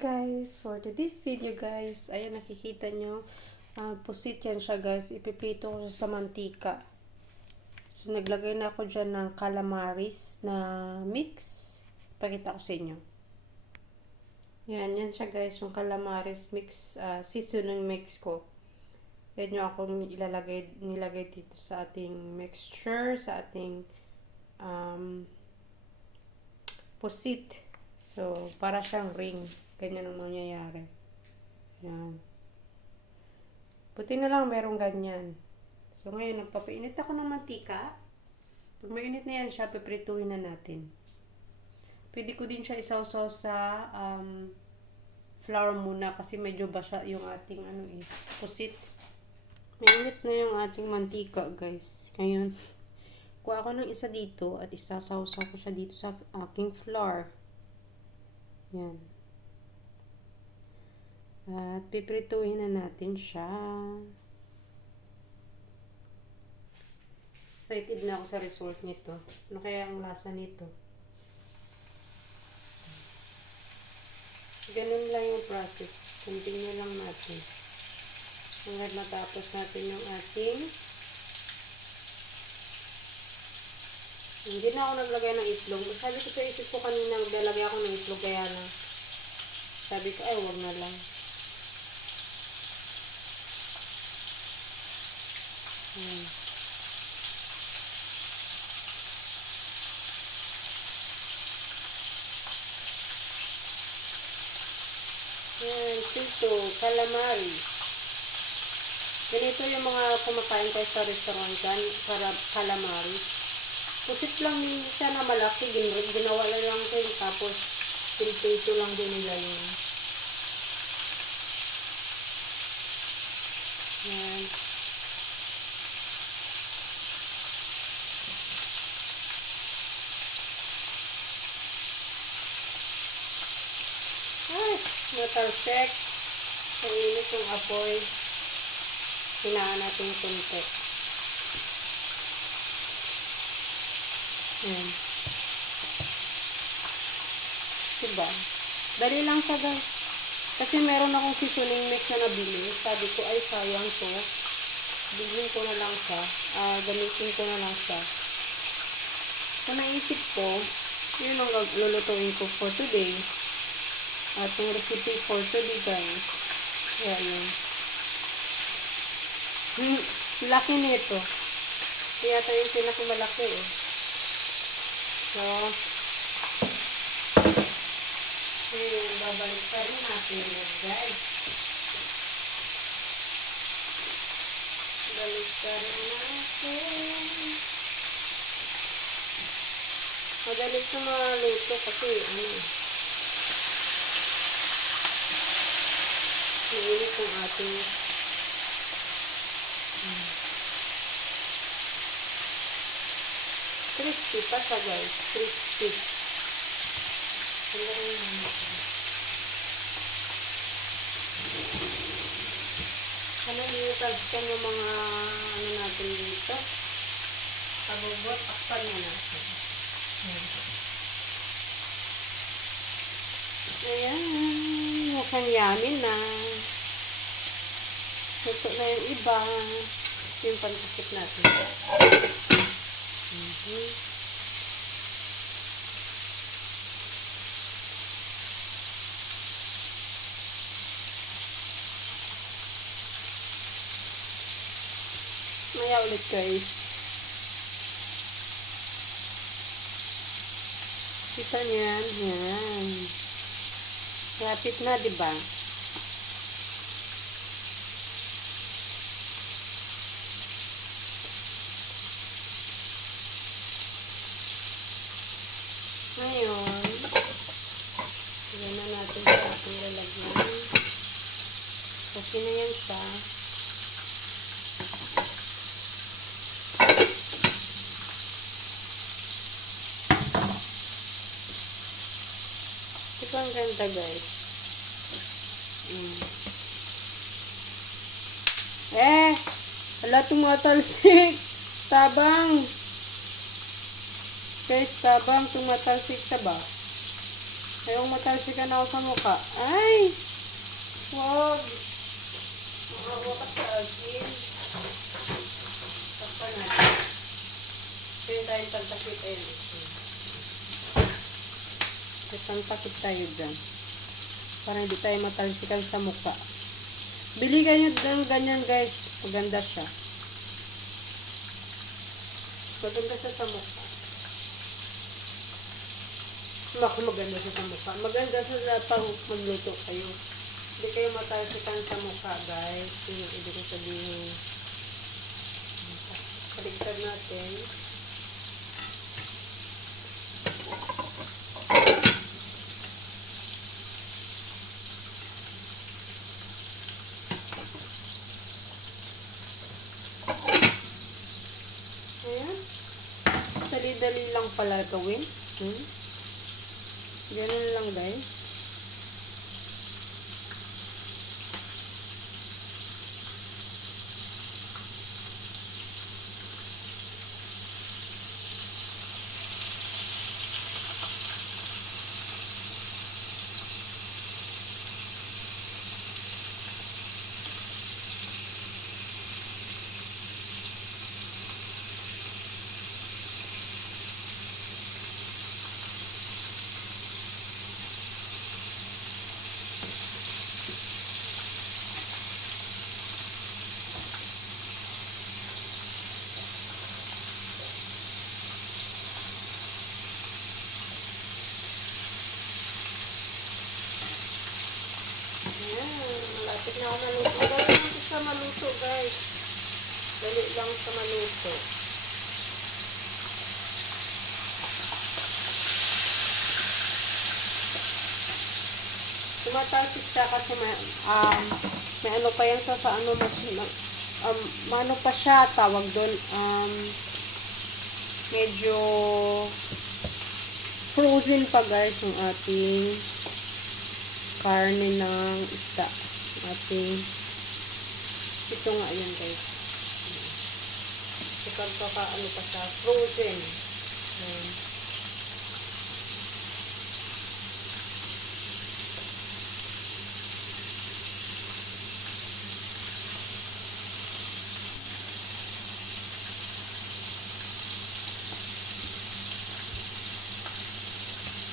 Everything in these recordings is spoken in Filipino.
guys, for today's video guys, ayan nakikita nyo, pusit yan siya guys, ipiprito ko siya sa mantika. So naglagay na ako dyan ng calamaris na mix, pakita ko sa inyo. Yan siya guys, yung calamaris mix, seasoning mix ko. Yan yung ako nilagay dito sa ating mixture, sa ating pusit. So, para siyang ring. Ganyan ang mangyayari. Yan. Buti na lang merong ganyan. So, ngayon, nagpapainit ako ng mantika. Pag mainit na yan siya, piprituhin na natin. Pwede ko din siya isawsaw sa flour muna kasi medyo basa yung ating pusit. Mainit na yung ating mantika, guys. Ngayon, kuha ako ng isa dito at isasawsaw ko siya dito sa aking flour. Yan. At piprituhin na natin siya. Excited na ako sa result nito. Ano kaya ang lasa nito? Ganun lang yung process. Continue lang natin. Hanggang matapos natin yung ating. Hindi na ako naglagay ng itlog. Sabi ko sa isip ko kanina, maglalagay ako ng itlog. Kaya na, sabi ko, ay, wag na lang. Yan, pito, calamaris. Ganito yung mga kumakain tayo sa restaurant dyan, calamaris. Pusit lang siya na malaki, ginawa lang ko yun, tapos pinito lang din nila yun. Yan. Ay, matalsek. Mainit yung apoy. Hinaan natin kunti. Ayan. Diba? Dali lang siya guys. Kasi meron akong seasoning mix na nabili. Sabi ko, ay sayang to. Bilhin ko na lang siya. Gamitin ko na lang siya. So, naisip ko, yun ang lulutuin ko for today. At yung recipe for today guys. Ayan yun. Laki nito. Kaya ito yung pinakamalaki eh. So, babalik pa rin natin yun, guys. Balik pa rin natin. Madalit na maluto kasi, mainit ang ating crispy pa siya guys. Crispy. Ano yung yung mga natin dito. Pabubot. Akpan na natin. Ayan. Mukhang yummy na. Ito na yung iba. Yung pantasip natin. Maya ulit guys. Kita niyan. Yan. Lapit na, diba? Ngayon, yan na natin sa ating lalagyan. Okay na yan siya. Ito ang ganda guys. Wala tumatalsik. Tabang. Guys, tabang tumatalsik sa ba? Ayaw matalsikan ako sa mukha. Ay! Wag! Maawa ka sa akin. Takpan natin. Kaya tayong tagtakit tayo. Takit tayo dyan. Para hindi tayo matalsikan sa mukha. Bili kayo ng ganyan guys. Maganda siya. Maganda siya sa mukha. Maganda siya sa mukha. Maganda siya sa pang magluto kayo. Hindi kayo matalsikan sa mukha guys. Yun yung ibig ko sabihin. Paligtad natin. Ayan. Dali-dali lang pala gawin. Ganun lang guys. Malapit na ako maluto. Dali lang sa maluto, guys. Dali lang sa maluto. Tumatalsik siya kasi may ano pa yan sa ano, ano pa siya, tawag doon, medyo frozen pa guys yung ating karne ng isda. Ito nga yan guys. Ano pa siya, frozen.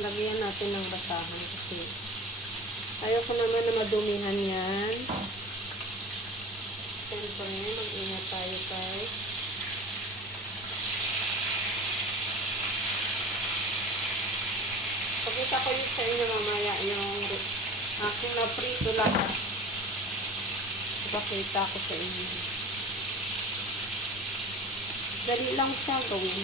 Lagyan natin ng basahan kasi ayoko naman na madumihan yan. Siyempre, mag-ingat tayo guys. Pakita ko yun sa inyo mamaya yung aking na-prito lahat. Pakita ko sa inyo. Dali lang siya gawin.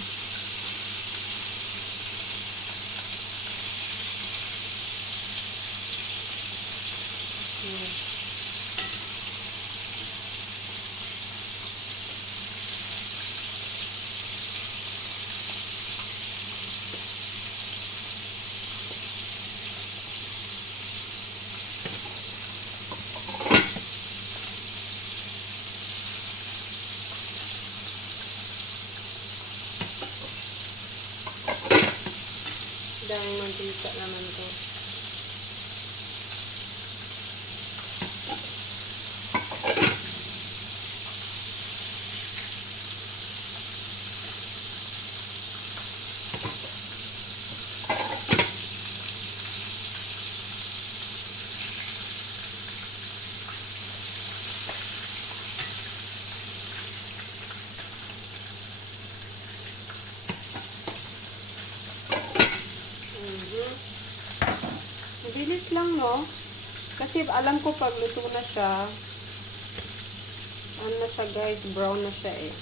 Daming mantika naman to. Bilis lang, no? Kasi alam ko pag luto na siya, ano na siya guys, brown na siya eh.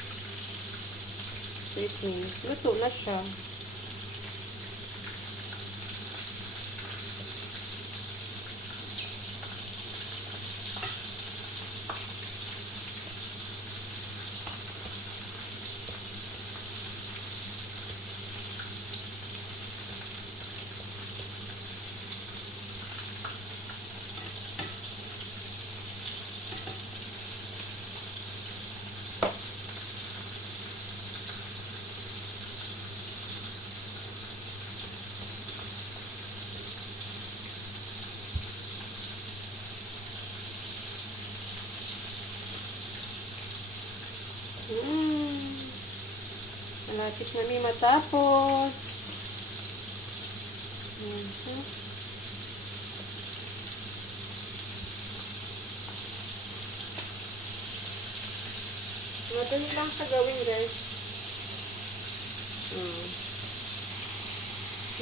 So it means, luto na siya. Malapit na may matapos. Madali lang sa gawin, guys.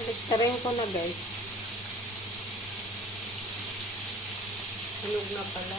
Elektarin ko na, guys. Hinog na pala.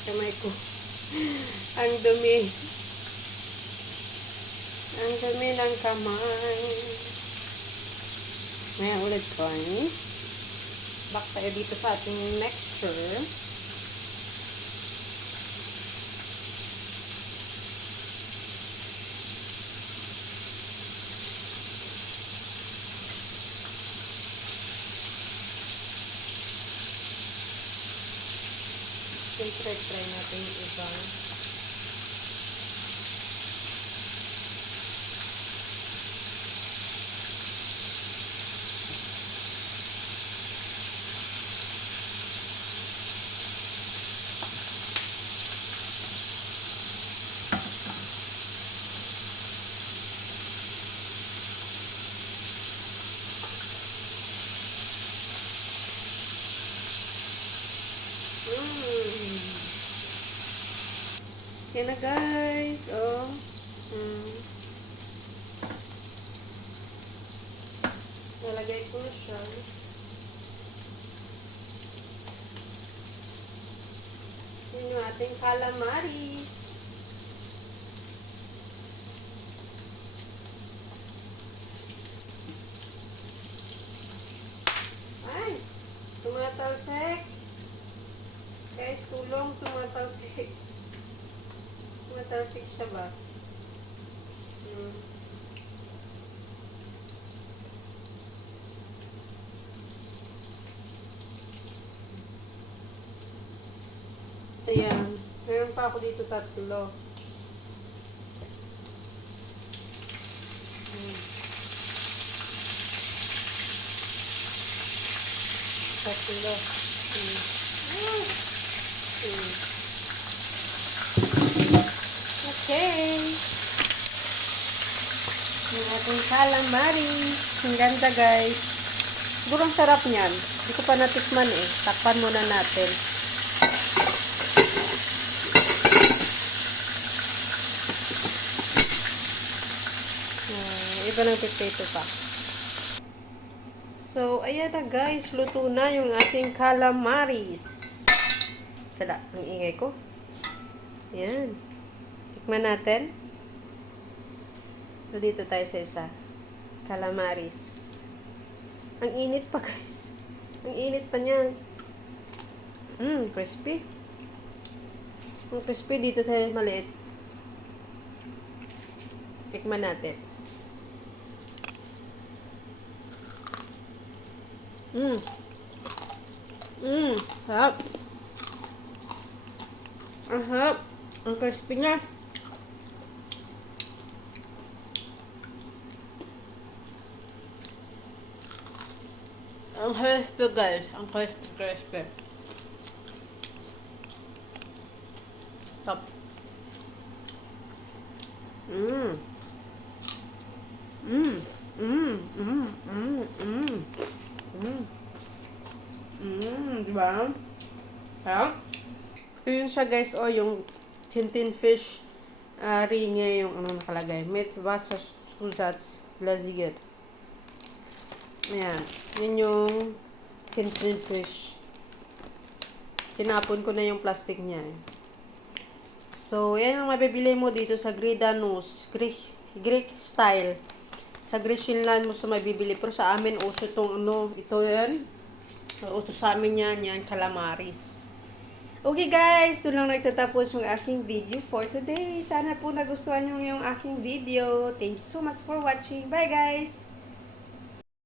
Kamay ko. Ang dumi. Ang dumi ng kamay. Ngayon ulit, guys. Back tayo dito sa ating mixture. Try natin yung iba. Yan na, guys. Oh. Nalagay ko na siya. Yan yung ating calamaris. Ay! Tumatalsik. Guys, tulong. Tumatalsik. Tumatalsik siya ba? Ayan. Meron pa ako dito 3. Tatlo. Okay. Yung ating calamari. Ang ganda, guys. Siguro ang sarap niyan. Hindi ko pa natikman eh. Takpan muna natin. Iba ng potato pa. So, ayan na, guys. Luto na yung ating calamaris. Sala, ang ingay ko. Ayan. Tikman natin. So, dito tayo sa isa. Calamaris. Ang init pa, guys. Ang init pa niyan. Crispy. Ang crispy. Dito tayo maliit. Tikman natin. Harap. Ang harap. Ang crispy niya. Ang crispy, guys. Ang crispy. Top. Diba? Ha? Ito yun siya, guys. O, yung tintin fish ringe yung ano nakalagay. Met vasas suzats laziget. Ayan. Yun yung tintin fish. Tinapon ko na yung plastic niya eh. So, yan ang mabibili mo dito sa Gridanus, Greek style. Sa Grecianland mo sa mabibili. Pero sa amin, uso itong ano, ito yan. Uso sa amin yan, calamaris. Okay guys, ito lang nagtatapos yung aking video for today. Sana po nagustuhan nyo yung aking video. Thank you so much for watching. Bye guys!